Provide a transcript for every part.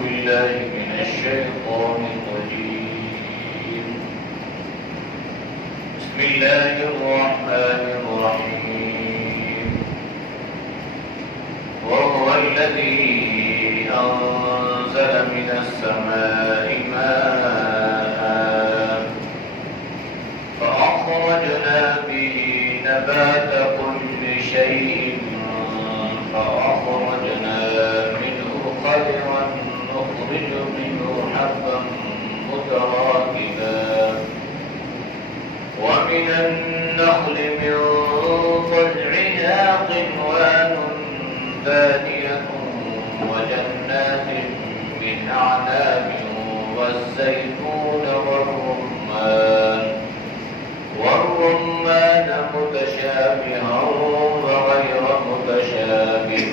بالله من الشيطان الرجيم. بسم الله الرحمن الرحيم. وهو الذي أنزل من السماء ماء فأخرجنا به نبات كل شيء فأخرجنا منه خضرا نخرج منه حبا متراكبا ومن النخل من طلعها قنوان دانية وجنات من أعناب والزيتون والرمان متشابها وغير متشابه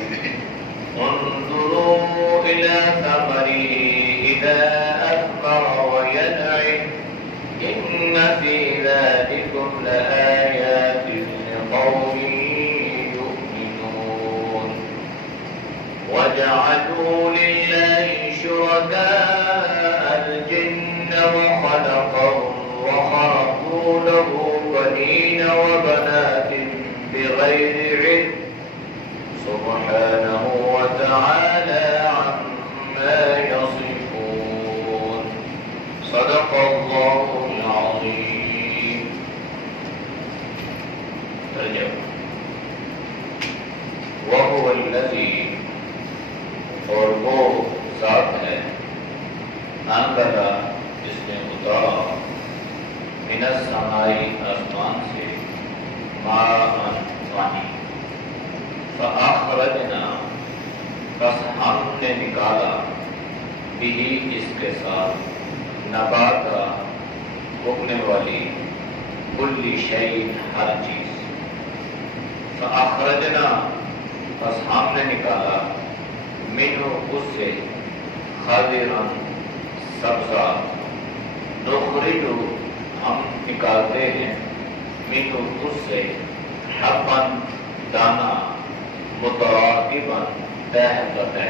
انظروا إلى ثمره إذا أثمر وينعم إن في ذلكم لآيات لقوم يؤمنون. وجعلوا لله شركاء الجن وخلقهم وخرقوا له بنين وبنات بغير علم سبحانه وتعالى عما يصفون. صدق الله العظيم. ترجمہ وهو الذي اور وہ ذات ہے انزل جس نے اتارا من السماء آسمان سے ماء پانی فأخرجنا بس ہم نے نکالا بھی اس کے ساتھ نبات اگنے والی کل شیء ہر چیز فأخرجنا بس ہم نے نکالا منہ اس سے خضرا سبزہ نخرج ہم نکالتے ہیں منہ اس سے حبا دانا متراکبا تہ بتہ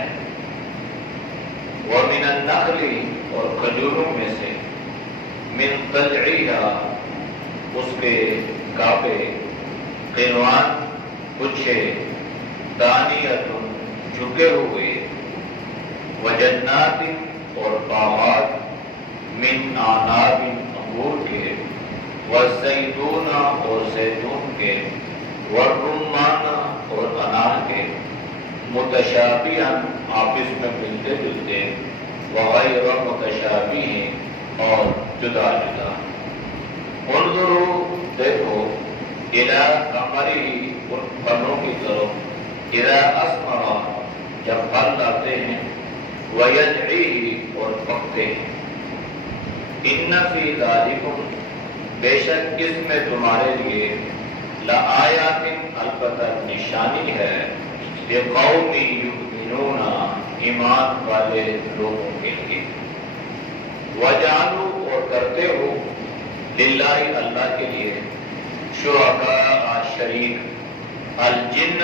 ومن النخل اور کھجوروں میں سے من طلعها اس کے کعبے قنوان گچھے دانیۃ جھکے ہوئے وجنات اور باغات من اعناب انگور کے والزیتون اور زیتون کے والرمان اور انار کے متشابہا آپس میں ملتے جلتے وغیر متشابہ اور جدا جدا. انظروا دیکھو الی ثمرہ ان پھلوں کی طرف اذا اثمر جب پھل لاتے ہیں وینعی اور پکتے ہیں. ان فی ذالکم بے شک اس میں تمہارے لیے لآیات البتہ نشانی ہے لقوم یؤمنون ایمان والے لوگوں کے لیے. وجعلوا اور کرتے ہو للہ اللہ کے لیے شرکاء شریک الجن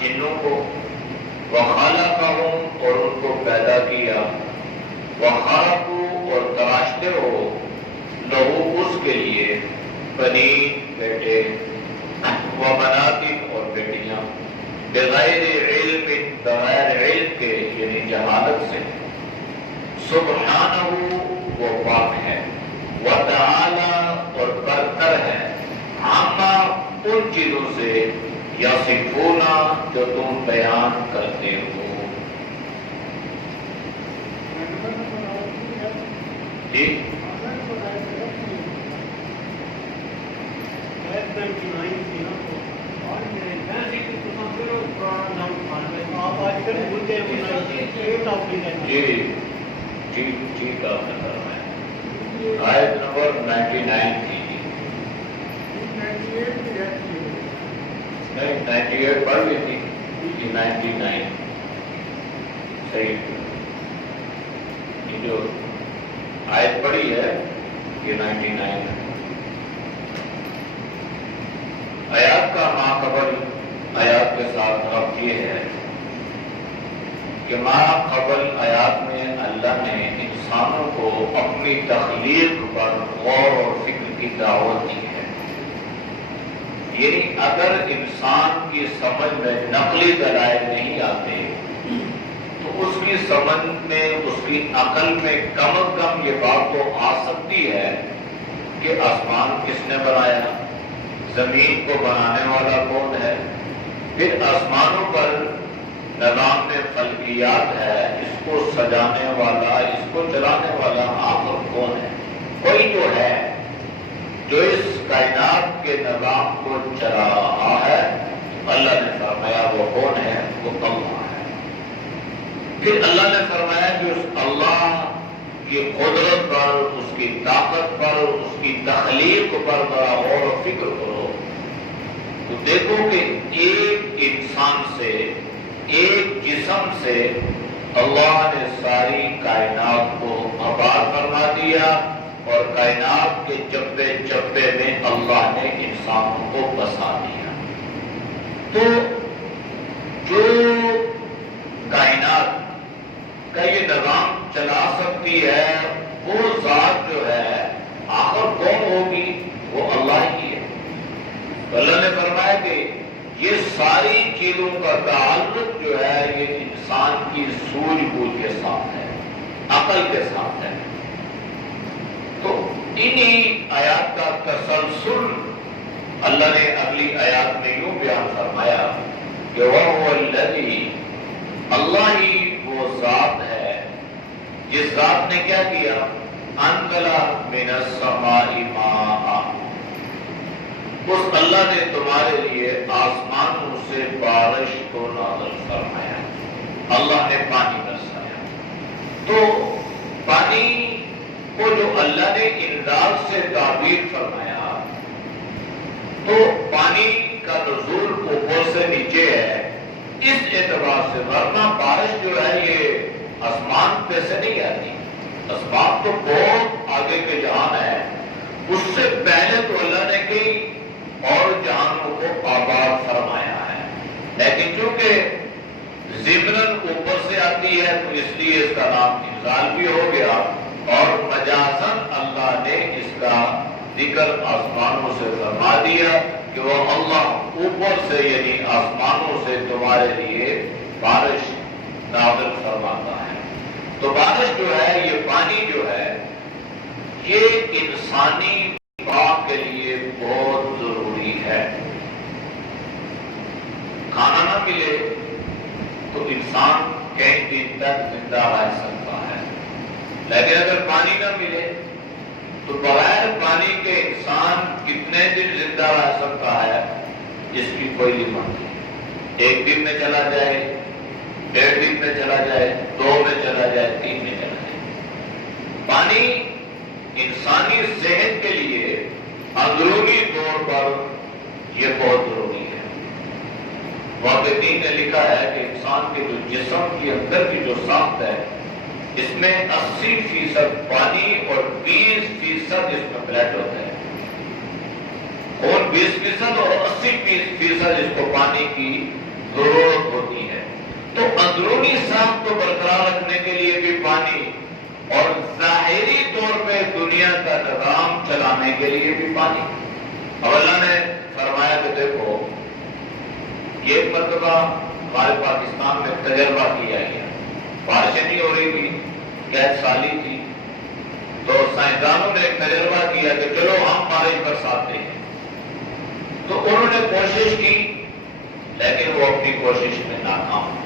جنوں کو وخلقهم اور ان کو پیدا کیا وخرقوا اور تراشتے ہو لہو اس کے لیے بنین بیٹے وبنات اور بیٹیاں بغیر علم بغیر علم کے یعنی جہالت سے. سبحانہ وہ پاک ہے وتعالی اور برتر ہے عما ان چیزوں سے یصفون جو تم بیان کرتے ہو. جی جی ٹھیک آپ نے فرمایا. آیت نمبر 99 تھی. نہیں 98 پڑھ لی تھی. 99 صحیح. یہ جو آیت پڑھی ہے یہ 99 ہے. آیات کا ماقبل آیات کے ساتھ ربط یہ ہے کہ ما قبل آیات میں اللہ نے انسانوں کو اپنی تخلیق پر غور اور فکر کی دعوت دی ہے. یعنی اگر انسان کی سمجھ میں نقلی دلائل نہیں آتے تو اس کی سمجھ میں، اس کی عقل میں کم از کم یہ بات تو آ سکتی ہے کہ آسمان کس نے بنایا، زمین کو بنانے والا کون ہے، پھر آسمانوں پر نظام میں فلکیات ہے، اس کو سجانے والا، اس کو چلانے والا آخر کون ہے؟ کوئی تو ہے جو اس کائنات کے نظام کو چلا رہا ہے. اللہ نے فرمایا وہ کون ہے؟ وہ اللہ ہے. پھر اللہ نے فرمایا کہ اس اللہ کی قدرت پر، اس کی طاقت پر، اس کی تخلیق پر ذرا غور و فکر کرو تو دیکھو کہ ایک انسان سے، ایک جسم سے اللہ نے ساری کائنات کو آباد فرما دیا اور کائنات کے چپے چپے میں اللہ نے انسانوں کو بسا دیا. تو جو کائنات کا یہ نظام چلا سکتی ہے وہ ذات جو ہے آخر کون ہوگی؟ وہ اللہ ہی ہے. اللہ نے فرمایا کہ یہ ساری چیزوں کا تعلق جو ہے یہ انسان کی سوجھ بوجھ کے ساتھ ہے، عقل کے ساتھ ہے. تو انہی آیات کا تسلسل اللہ نے اگلی آیات میں یوں بیان فرمایا کہ وَهُوَ الَّذِي، اللہ ہی وہ ذات ہے جس ذات نے کیا کیا؟ أَنزَلَ مِنَ السَّمَاءِ مَاءً، اس اللہ نے تمہارے لیے آسمانوں سے بارش کو نازل فرمایا. اللہ نے پانی برسایا. تو پانی کو جو اللہ نے انزال سے تعبیر فرمایا تو پانی کا نزول اوپر سے نیچے ہے اس اعتبار سے، ورنہ بارش جو ہے یہ آسمان پہ سے نہیں آتی. آسمان تو بہت آگے کے جہان ہے، اس سے پہلے تو اللہ نے کئی اور جہانوں کو آباد فرمایا ہے، لیکن چونکہ ضمناً اوپر سے آتی ہے تو اس لیے اس کا نام انزال بھی ہو گیا، اور مجازاً اللہ نے اس کا ذکر آسمانوں سے فرما دیا کہ وہ اللہ اوپر سے یعنی آسمانوں سے تمہارے لیے بارش نازل فرماتا ہے. تو بارش جو ہے، یہ پانی جو ہے، یہ انسانی پاک کے لیے بہت ضروری ہے. کھانا نہ ملے تو انسان کئی دن تک زندہ رہ سکتا ہے، لیکن اگر پانی نہ ملے تو بغیر پانی کے انسان کتنے دن زندہ رہ سکتا ہے اس کی کوئی لمٹ نہیں. ایک دن میں چلا جائے، 1.5 دن میں چلا جائے، 2 میں چلا جائے، 3 میں چلا جائے. پانی انسانی صحت کے لیے اندرونی طور پر یہ بہت ضروری ہے. محققین نے لکھا ہے کہ انسان کے جو جسم کی اندر کی جو ساخت ہے اس میں 80% پانی اور 20% اس میں بلڈ ہوتا ہے. خون 20% اور 80% اس کو پانی کی ضرورت ہوتی ہے. تو اندرونی ساخت کو برقرار رکھنے کے لیے بھی پانی اور ظاہری طور پہ دنیا کا نظام چلانے کے لیے بھی پانی. اب اللہ نے فرمایا کہ دیکھو یہ مرتبہ ہمارے پاکستان میں تجربہ کیا گیا، بارشیں نہیں ہو رہی تھی، قحط سالی تھی، تو سائنسدانوں نے ایک تجربہ کیا کہ چلو ہم بارش برساتے ہیں. تو انہوں نے کوشش کی لیکن وہ اپنی کوشش میں ناکام.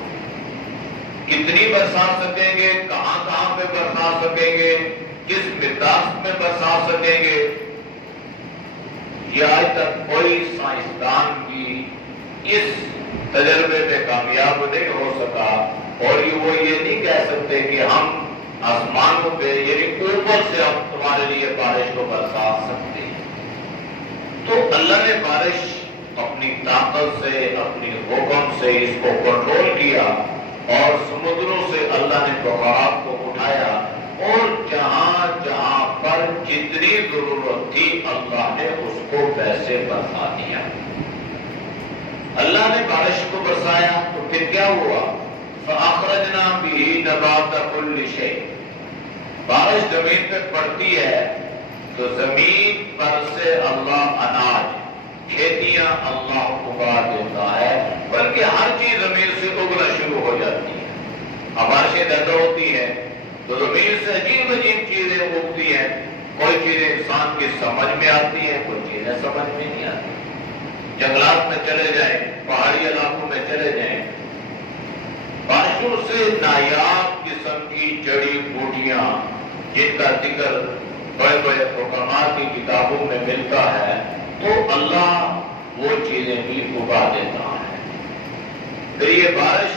کتنی برسا سکیں گے، کہاں کہاں پہ برسا سکیں گے، کس مقدار میں برسا سکیں گے، یہ آج تک کوئی سائنسدان بھی اس تجربے میں کامیاب نہیں ہو سکا. اور وہ یہ نہیں کہہ سکتے کہ ہم آسمانوں پہ یعنی اوپر سے ہم تمہارے لیے بارش کو برسا سکتے ہیں. تو اللہ نے بارش اپنی طاقت سے، اپنی حکم سے اس کو کنٹرول کیا اور سمندروں سے اللہ نے بخارات کو اٹھایا اور جہاں جہاں پر جتنی ضرورت تھی اللہ نے اس کو ویسے برسا دیا. اللہ نے بارش کو برسایا تو پھر کیا ہوا؟ فَأَخْرَجْنَا بِهِ نَبَاتَ كُلِّ شَيْءٍ، بارش زمین پہ پڑتی ہے تو زمین پر سے اللہ اناج کھیتیاں اللہ اگا دیتا ہے، بلکہ ہر چیز زمین سے اگنا شروع ہو جاتی ہے۔ اب بارشیں زیادہ ہوتی ہیں تو زمین سے عجیب عجیب چیزیں اگتی ہیں، کوئی چیزیں انسان کی سمجھ میں آتی ہیں، کوئی چیزیں سمجھ میں نہیں آتی۔ جنگلات میں چلے جائیں، پہاڑی علاقوں میں چلے جائیں، بارشوں سے نایاب قسم کی جڑی بوٹیاں جن کا ذکر بڑے بڑے حکمات کی کتابوں میں ملتا ہے، تو اللہ وہ چیزیں بھی اگا دیتا ہے۔ پھر یہ بارش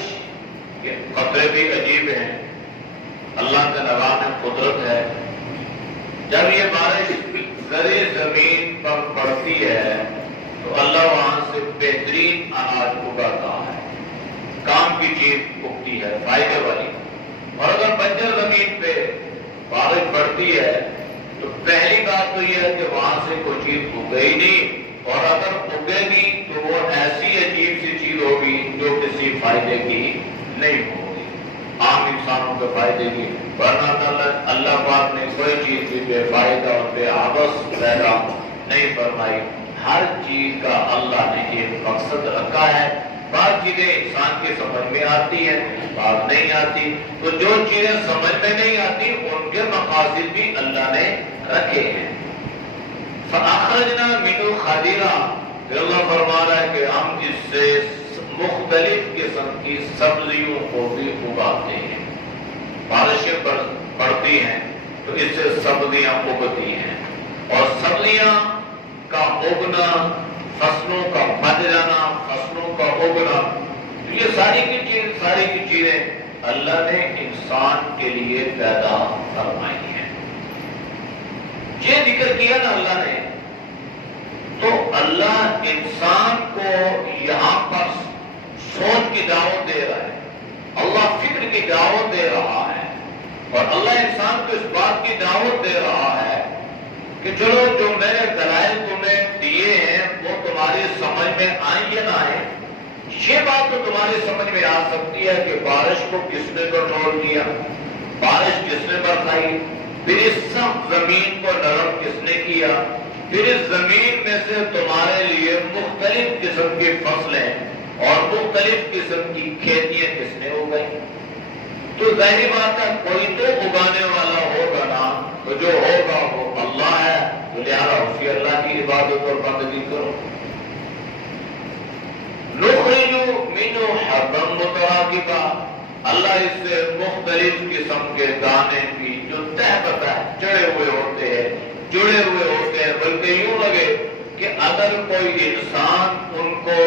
کے قطرے بھی عجیب ہیں، اللہ کا نظام قدرت ہے۔ جب یہ بارش زرعی زمین پر پڑتی ہے تو اللہ وہاں سے بہترین اناج اگاتا ہے، کام کی چیز اگتی ہے، فائدے والی۔ اور اگر بنجر زمین پہ بارش پڑتی ہے تو پہلی بات تو یہ ہے کہ وہاں سے کوئی چیز اگے ہی نہیں، اور اگر اگے گی تو وہ ایسی عجیب سی چیز ہوگی جو کسی فائدے کی نہیں ہوگی، عام انسانوں کے فائدے کی۔ ورنہ اللہ پاک نے کوئی چیز بھی بے فائدہ اور بے عبث پیدا نہیں فرمائی، ہر چیز کا اللہ نے ایک مقصد رکھا ہے۔ بعض چیزیں انسان کی سمجھ میں آتی ہیں، بعض نہیں آتی، تو جو چیزیں سمجھ میں نہیں آتی ان کے مقاصد بھی اللہ نے رکھے ہیں۔ فَأَخْرَجْنَا مِنْهُ خَضِرًا، پھر اللہ فرما رہا ہے کہ ہم اس سے مختلف قسم کی سبزیوں کو بھی اگاتے ہیں۔ بارشیں پڑتی ہیں تو اس سے سبزیاں اگتی ہیں، اور سبزیاں کا اگنا، فصلوں کا بچ جانا، فصلوں کا اگنا، یہ ساری کی چیزیں اللہ نے انسان کے لیے پیدا فرمائی ہیں۔ یہ ذکر کیا نا اللہ نے، تو اللہ انسان کو یہاں پر سوچ کی دعوت دے رہا ہے، اللہ فکر کی دعوت دے رہا ہے، اور اللہ انسان کو اس بات کی دعوت دے رہا ہے کہ چلو جو میں نے دلائل تمہیں دیے ہیں وہ تمہاری سمجھ میں آئیں یا نہ آئیں، یہ بات تو تمہاری سمجھ میں آ سکتی ہے کہ بارش کو کس نے کنٹرول کیا، بارش کس نے برسائی، پھر اس سخت زمین کو نرم کس نے کیا، پھر اس زمین میں سے تمہارے لیے مختلف قسم کی فصلیں اور مختلف قسم کی کھیتیاں کس نے اگائی۔ تو ظاہری بات ہے کوئی تو اگانے والا ہوگا نا، تو جو ہوگا وہ اللہ ہے، تو لہٰذا اسی اللہ کی عبادت اور بندگی کرو۔ نخرج منہ حبا متراکبا، اللہ اس سے مختلف قسم کے دانے بھی جو تہ بتہ چڑھے ہوئے ہوتے ہیں، جڑے ہوئے ہوتے ہیں، بلکہ یوں لگے کہ اگر کوئی انسان ان کو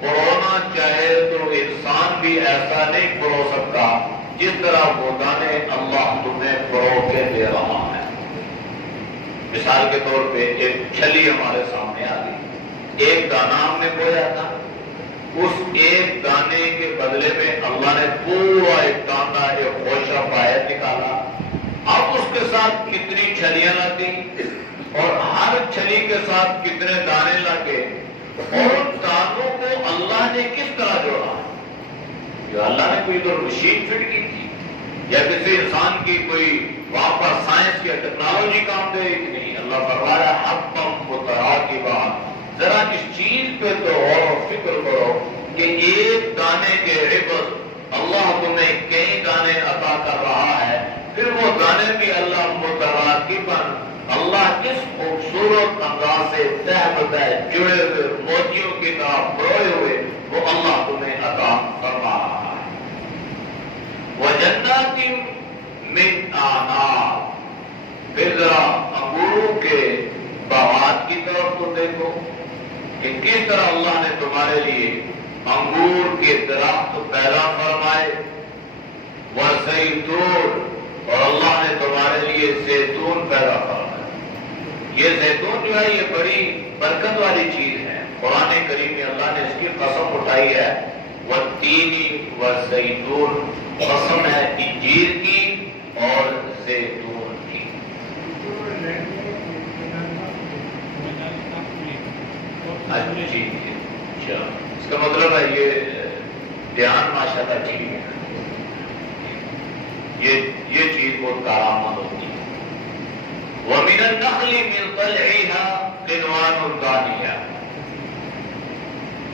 پرونا چاہے تو انسان بھی ایسا نہیں پرو سکتا جس طرح وہ دانے اللہ تمہیں پرو کے دے رہا ہے۔ مثال کے طور پہ ایک چھلی ہمارے سامنے آ گئی، ایک دانہ ہم نے بویا تھا، اس ایک دانے کے بدلے میں اللہ نے پورا ایک دانہ، ایک خوشہ باہر نکالا۔ اب اس کے ساتھ کتنی چھلیاں لگی اور ہر چھلی کے ساتھ کتنے دانے لگے، اور ان دانوں کو اللہ نے کس طرح جوڑا؟ جو اللہ نے کوئی تو مشین فٹ کی تھی یا کسی انسان کی کوئی وہاں پر سائنس یا ٹیکنالوجی کام دے کہ نہیں، اللہ فرما رہا ہے حقا متراکبا، ذرا اس چیز پہ تو غور و فکر کرو کہ ایک دانے کے عوض اللہ تمہیں کئی دانے عطا کر رہا ہے، پھر وہ دانے بھی اللہ متراکباً، اللہ کس خوبصورت انداز سے تہ بتہ جڑے ہوئے موتیوں کی طرح پروئے ہوئے وہ اللہ تمہیں عطا فرما رہا ہے۔ وَجَنَّاتٍ مِّنْ أَعْنَابٍ، پھر ذرا انگوروں کے باغات کی طرف تو دیکھو کہ کس طرح اللہ نے تمہارے لیے انگور کے درخت پیدا فرمائے، وَزَيْتُونَ، اور اللہ نے تمہارے لیے زیتون پیدا فرمائے۔ یہ زیتون جو ہے یہ بڑی برکت والی چیز ہے، قرآن کریم میں اللہ نے اس کی قسم اٹھائی ہے، وَالتِّينِ وَالزَّيْتُونَ، قسم ہے انجیر کی اور زیتون کی۔ جی اچھا، اس کا مطلب ہے یہ دھیان ماشاءاللہ ٹھیک ہے، یہ چیز بہت کارآمد ہوتی ہے۔ وَمِنَ النَّخْلِ مِنْ طَلْعِهَا قِنْوَانٌ دَانِيَةٌ،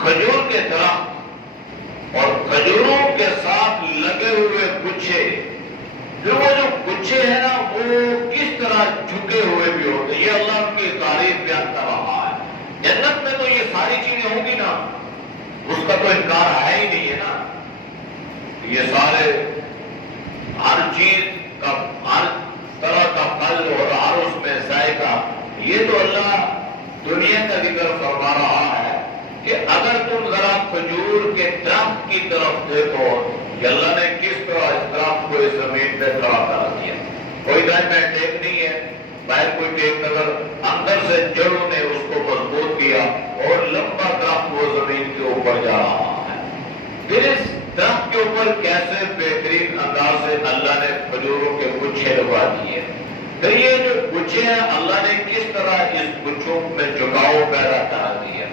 کھجور کے درخت اور کھجوروں کے ساتھ لگے ہوئے گچھے، پھر وہ جو گچھے ہیں نا وہ کس طرح جھکے ہوئے بھی ہوتے ہیں، یہ اللہ کی تعریف بیان کر رہا ہے۔ جنت میں تو یہ ساری چیزیں ہوں گی نا، اس کا تو انکار ہے ہی نہیں ہے نا، یہ سارے ہر چیز کا، ہر طرح کا پھل اور ہر اس میں ذائقہ، یہ تو اللہ دنیا کا ذکر فرما رہا ہے کہ اگر تم ذرا کھجور کے درخت کی طرف دیکھو کہ اللہ نے کس طرح اس درخت کو اس زمین پہ کھڑا کر دیا، کوئی دائیں میں ٹیک نہیں ہے، باہر کوئی ٹیک نظر، اندر سے جڑوں نے اس کو مضبوط کیا اور لمبا درخت وہ زمین کے اوپر جا رہا ہے۔ پھر اس درخت کے اوپر کیسے بہترین انداز سے اللہ نے کھجوروں کے گچھے لگا دیے، پھر یہ جو گچھے ہیں اللہ نے کس طرح اس گچھوں میں جھکاؤ پیدا کرا دیا۔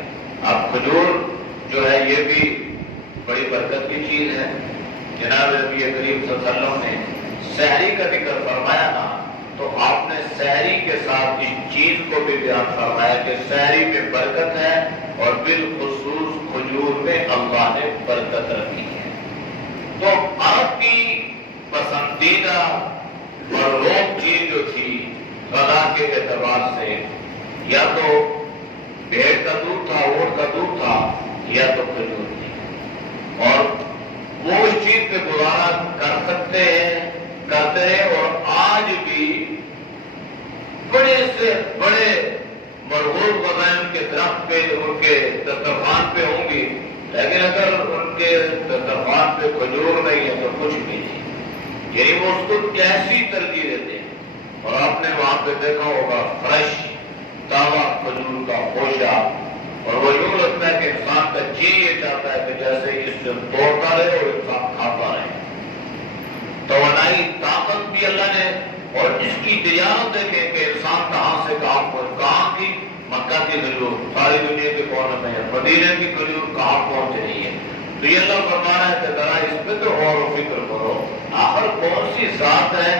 اب کھجور جو ہے یہ بھی بڑی برکت کی چیز ہے۔ جناب نبی کریم صلی اللہ علیہ وسلم نے سحری کا ذکر فرمایا نا، تو آپ نے سحری کے ساتھ اس چیز کو بھی بیان فرمایا کہ سحری میں برکت ہے اور بالخصوص کھجور میں اللہ نے برکت رکھی ہے۔ تو آپ کی پسندیدہ اور روک چیز جو تھی غذا کے اعتبار سے، یا تو بھیڑ کا دودھ تھا، اونٹ کا دودھ تھا، یا تو کھجور تھی، اور وہ اس چیز پہ گزارا کر سکتے ہیں، کرتے ہیں، اور آج بھی بڑے سے بڑے مرغوب غذائیں ان کے درخت پہ، ان کے دسترخوان پہ ہوں گی، لیکن اگر ان کے دسترخوان پہ کھجور نہیں ہے تو کچھ بھی نہیں، یعنی وہ اس کو کیسی ترجیح دیتے ہیں۔ اور آپ نے وہاں پہ دیکھا ہوگا فریش تازہ کھجور کا خوشہ، اور وہ یوں لگتا ہے کہ انسان کا جی یہ چاہتا ہے کہ جیسے اس سے توڑتا رہے اور انسان کھاتا رہے۔ توانائی طاقت بھی اللہ نے، اور اس کی تجارت دیکھیں کہ انسان کہاں سے کہاں کی، مکہ کی کھجور ساری دنیا کے کونے میں ہے، مدینے کی کھجور کہاں پہنچ رہی ہے۔ تو یہ اللہ فرما رہا ہے کہ ذرا اس پہ تو غور و فکر کرو، آخر کون سی ذات ہے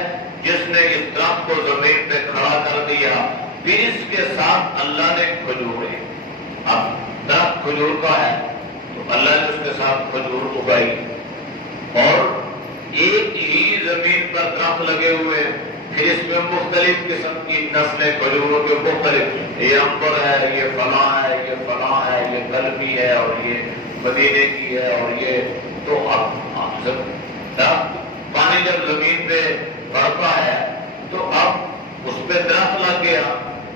جس نے اس درخت کو زمین پہ کھڑا کر دیا، پھر اس کے ساتھ اللہ نے کھجوریں، اب درخت کھجور کا ہے تو اللہ نے اس کے ساتھ کھجور اگائی، اور ایک ہی زمین پر درخت لگے ہوئے، پھر اس میں مختلف قسم کی نسلیں کھجوروں کے مختلف، یہ امبر ہے، یہ فلاں ہے، یہ فلاں ہے، یہ قلبی ہے، اور یہ مدینے کی ہے، اور یہ تو اب درخت پانی جب زمین پہ بڑھتا ہے تو اب اس پہ درخت لگ گیا،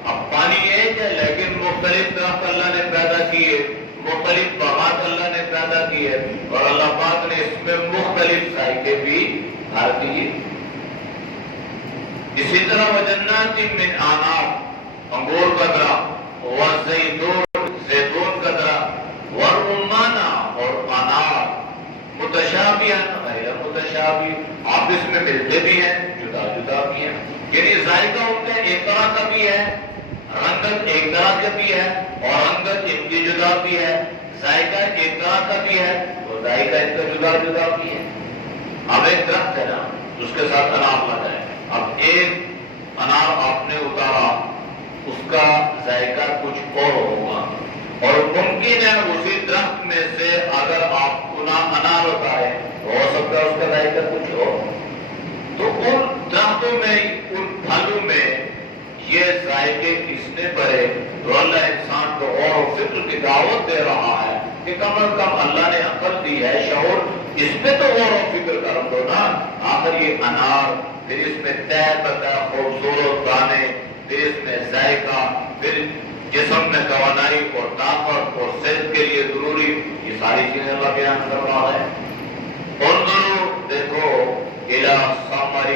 اب پانی ایک ہے لیکن مختلف درخت اللہ نے پیدا کیے، مختلف باغات اللہ نے پیدا کیے، اور اللہ پاک نے اس میں مختلف ذائقے بھی بھر دیے۔ اسی طرح وجنات من اعناب، انگور کا درخت، والزیتون، زیتون کا درخت، والرمان، اور انار، متشابہا غیر متشابہ، آپس میں ملتے بھی ہیں، جدا جدا بھی ہیں، یعنی ذائقہ ان کا ایک طرح کا بھی ہے، رنگت ایک طرح کا بھی ہے، اور رنگت ان کی جدا بھی ہے، ذائقہ ایک طرح کا بھی ہے، اور ذائقہ ان کا جدا جدا بھی ہے۔ اب ایک درخت ہے نا، اس کے ساتھ انار لگا ہے، اب ایک انار آپ نے اتارا، اس کا ذائقہ کچھ اور ہوگا، اور ممکن ہے اسی درخت میں سے اگر آپ انار اتارے ہو سکتا ہے اس کا ذائقہ کچھ ہو، تو ان درختوں میں، ان پھلوں میں یہ ذائقے کس نے بھرے؟ تو اللہ انسان کو غور و فکر کی دعوت دے رہا ہے کہ کم از کم اللہ نے عقل دی ہے، شعور، اس پہ تو غور و فکر کر دو نا۔ آخر یہ انار، پھر اس میں طے پتہ، خوبصورت دانے، پھر اس میں ذائقہ، پھر جسم میں توانائی اور طاقت اور صحت کے لیے ضروری، یہ ساری چیزیں اللہ بیان کر رہا ہے۔ انظروا، دیکھو، الی ثمرہ،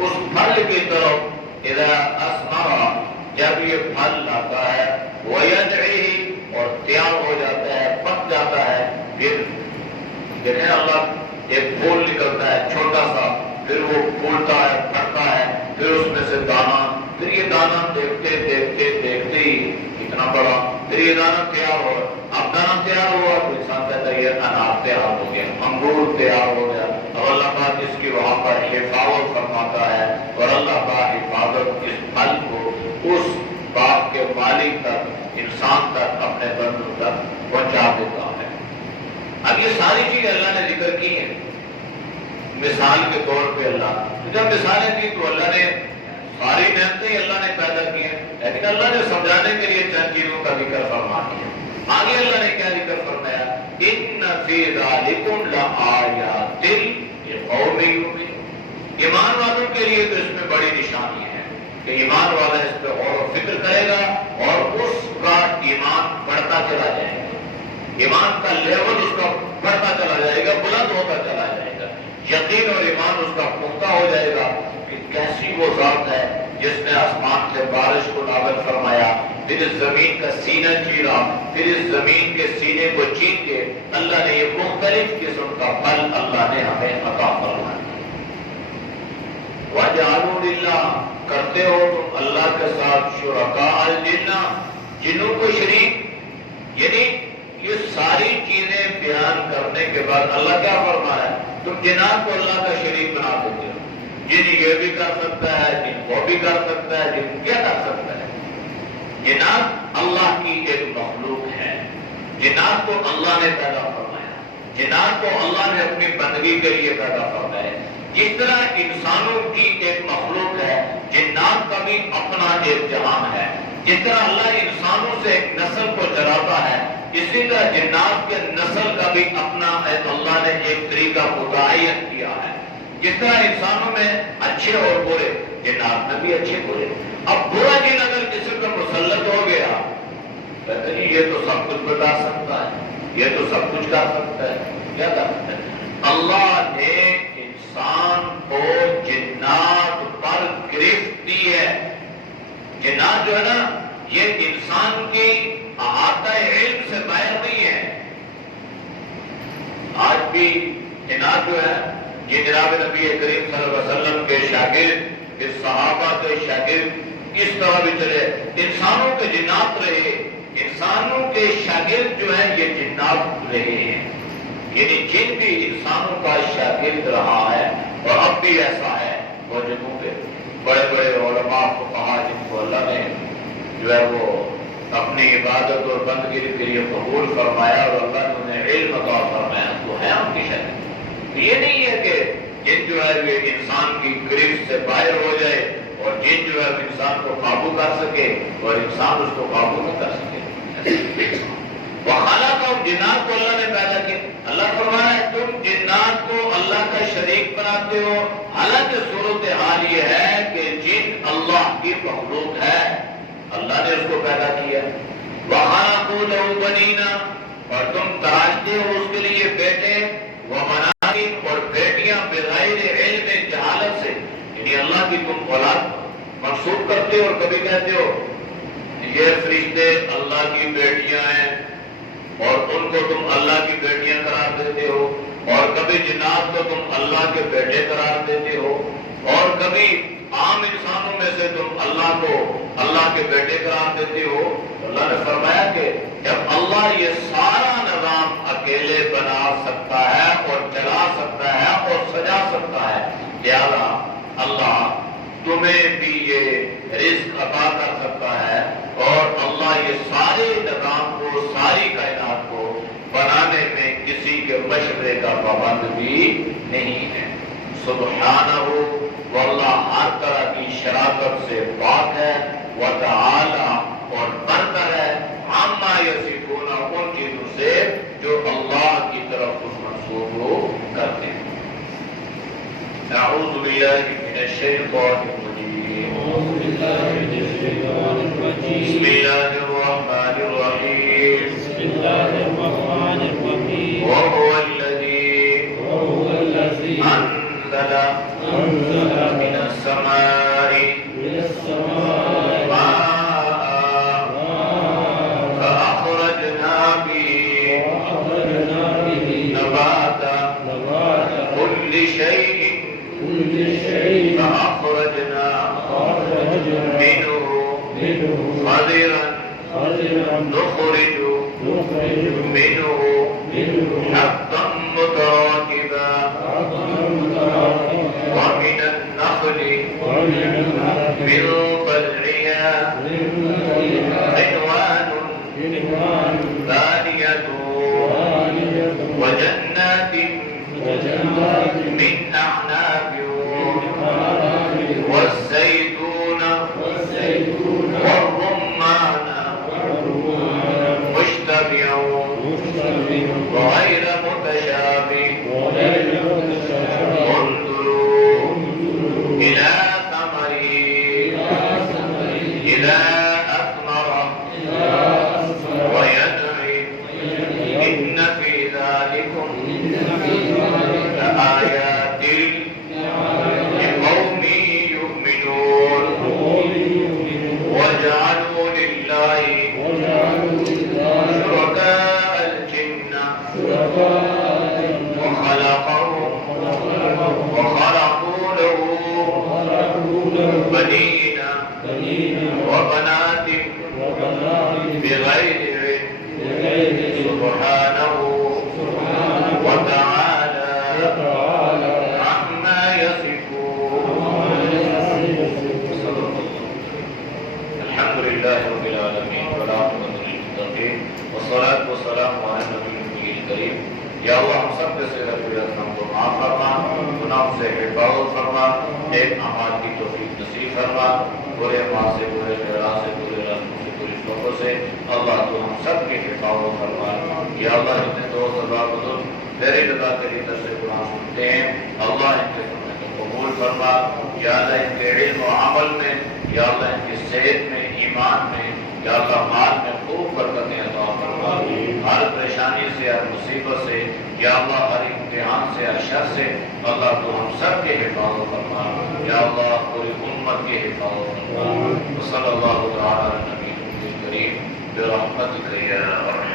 اس پھل کی طرف، اذا اثمر، جب یہ پھل لاتا ہے، ویدعہ، اور تیار ہو جاتا ہے، پک جاتا ہے، پھر دیکھیں اللہ ایک پھول نکلتا ہے چھوٹا سا، پھر وہ پھولتا ہے، پھٹتا ہے، پھر اس میں سے دانا، پھر یہ دانا دیکھتے دیکھتے دیکھتے ہی اتنا بڑا، پھر یہ دانا تیار ہو، اب دانا تیار ہوا تو انسان کہتا ہے یہ انار تیار ہو گیا، انگور تیار ہو گیا، اب اللہ پاک جس کی وہاں پر حفاظت فرماتا ہے، اور اللہ کا حفاظت اس پھل کو اس باغ کے مالک تک، انسان تک، اپنے بندوں تک پہنچا دیتا ہے۔ اب یہ ساری چیزیں اللہ نے ذکر کی ہیں مثال کے طور پہ۔ اللہ جب مثالیں دی تو اللہ نے ساری نعمتیں اللہ نے پیدا کی ہیں، لیکن اللہ نے سمجھانے کے لیے چند چیزوں کا ذکر فرما دیا۔ آگے اللہ نے کیا ذکر فرمایا؟ ان فی ذالکم لآیات لقوم یؤمنون۔ ایمان والوں کے لیے تو اس میں بڑی نشانی ہے کہ ایمان والا اس پہ غور و فکر کرے گا اور اس کا ایمان بڑھتا چلا جائے گا، ایمان کا لیول اس کا بڑھتا چلا جائے گا، بلند ہوتا چلا جائے گا، یقین اور ایمان اس کا پختہ ہو جائے گا کہ کیسی وہ ذات ہے جس نے آسمان سے بارش کو نازل فرمایا، پھر اس زمین کا سینہ چیرا، پھر اس زمین کے سینے کو چیر کے اللہ نے یہ مختلف قسم کا پھل اللہ نے ہمیں عطا فرمایا۔ وَجَعَلُوا لِلَّهِ، کرتے ہو تم اللہ کے ساتھ شرکاء الجن، جنوں کو شریک، یعنی یہ ساری چیزیں بیان کرنے کے بعد اللہ کیا فرما ہے؟ تم جنات کو اللہ کا شریک بنا دیتے ہو، جن یہ بھی کر سکتا ہے، جن وہ بھی کر سکتا ہے، جن کیا کر سکتا ہے؟ جنات اللہ کی ایک مخلوق ہے، جنات کو اللہ نے پیدا فرمایا، جنات کو اللہ نے اپنی بندگی کے لیے پیدا فرمایا۔ جس طرح انسانوں کی ایک مخلوق ہے، جنات کا بھی اپنا ایک جہان ہے۔ جس طرح اللہ انسانوں سے ایک نسل کو چلاتا ہے، اسی طرح جنات کے نسل کا بھی اپنا اللہ نے ایک طریقہ متعین کیا ہے۔ جس طرح انسانوں میں اچھے اور برے، جنات میں بھی اچھے برے۔ اب برا جن اگر کسی پر مسلط ہو گیا، کہتے ہیں یہ تو سب کچھ بتا سکتا ہے، یہ تو سب کچھ کر سکتا ہے، کیا کر سکتا ہے؟ اللہ نے انسان کو جنات پر گرفت دی ہے۔ جنات جو ہے نا، یہ انسان کی احاطہ علم سے باہر نہیں ہے۔ آج بھی جنات جو ہے یہ جناب نبی کریم صلی اللہ علیہ وسلم کے شاگرد، اس صحابہ کے شاگرد اس طرح بھی چلے، انسانوں کے جنات رہے، انسانوں کے شاگرد جو ہیں یہ جنات رہے ہیں، یعنی جن بھی انسانوں کا شاگرد رہا ہے، اور اب بھی ایسا ہے۔ وہ جنوں کے بڑے بڑے علماء کو کہا جن کو اللہ نے جو ہے وہ اپنی عبادت اور بندگی کے لیے قبول فرمایا اور اللہ نے انہیں علم عطا فرمایا، تو ہے ان کی شاگرد۔ یہ نہیں ہے کہ جن جو ہے وہ انسان کی گرفت سے باہر ہو جائے اور جن جو ہے انسان کو قابو کر سکے اور انسان اس کو قابو نہ کر سکے۔ وَخَلَقَهُمْ، جنات کو اللہ نے پیدا کیا۔ اللہ فرمایا ہے تم جنات کو اللہ کا شریک بناتے ہو، حالانکہ صورتحال یہ ہے کہ جن اللہ کی مخلوق ہے، اللہ نے اس کو پیدا کیا۔ وَخَلَقُوا لَهُ بَنِينَ، اور تم تراشتے ہو اس کے لیے بیٹے، وَبَنَاتٍ، اور بیٹیاں بغیر علم جہالت سے، یعنی اللہ کی تم اولاد منسوب کرتے ہو اور کبھی کہتے ہو یہ فرشتے اللہ کی بیٹیاں ہیں اور ان کو تم اللہ کی بیٹیاں قرار دیتے ہو، اور کبھی جنات کو تم اللہ کے بیٹے قرار دیتے ہو، اور کبھی عام انسانوں میں سے تم اللہ کو اللہ کے بیٹے قرار دیتے ہو۔ اللہ نے فرمایا کہ جب اللہ یہ سارا نظام اکیلے بنا سکتا ہے اور چلا سکتا ہے اور سجا سکتا ہے، لہذا اللہ تمہیں بھی یہ رزق عطا کر سکتا ہے، اور اللہ یہ سارے نظام کو، ساری کائنات کو بنانے میں کسی کے مشورے کا پابند بھی نہیں ہے۔ سبحانہ ہو، واللہ ہر طرح کی شراکت سے پاک ہے، وتعالی، اور برتر ہے، عما یصفون، ان چیزوں سے جو اللہ کی طرف اس منسوب کرتے ہیں۔ اعوذ باللہ من الشیطان الرجیم، بسم اللہ الرحمن الرحیم، وهو الذی انزل من السماء ماء فأخرجنا به نبات كل شيء فأخرجنا منه خضرا نخرج منه حبا متراكبا ومن وجنات من أعناب والزيتون والرمان مشتبها وغير متشابه انظروا إلى ثمره إذا أثمر وينعي إن في ذلكم لآيات لقوم يؤمنون وجعلوا لله شركاء الجن وخلقوا له بنين وبنات بغير علم سبحانه وتعالى عما يصفون. الحمد لله رب العالمين والعاقبۃ للمتقین والصلاة والسلام علی نبی الکریم. یا اللہ ہم سب کے صغیر ہم کو معاف فرما، گناہوں سے حفاظت فرما، نیک اعمال کی توفیق نصیب فرما، برے ماں سے، برے خیرات سے، برے رسموں سے، بری صحبتوں سے اللہ تو ہم سب کی حفاظت فرما. یا اللہ جتنے دوست اللہ بزرگ تیری رضا تیری طرف سے قرآن سنتے ہیں اللہ ان کے سننے کو قبول فرما. یا اللہ ان کے علم و عمل میں، یا اللہ ان کی صحت میں، ایمان میں، یا اللہ مال میں خوب برکتیں عطا فرما. ہر پریشانی سے، ہر مصیبت سے، یا اللہ ہر امتحان سے، ہر شر سے اللہ تو ہم سب کے حفاظت فرما. یا اللہ پوری امت کے حفاظت فرما. صلی اللہ تعالی علی نبی کریم برحمتک یا ارحم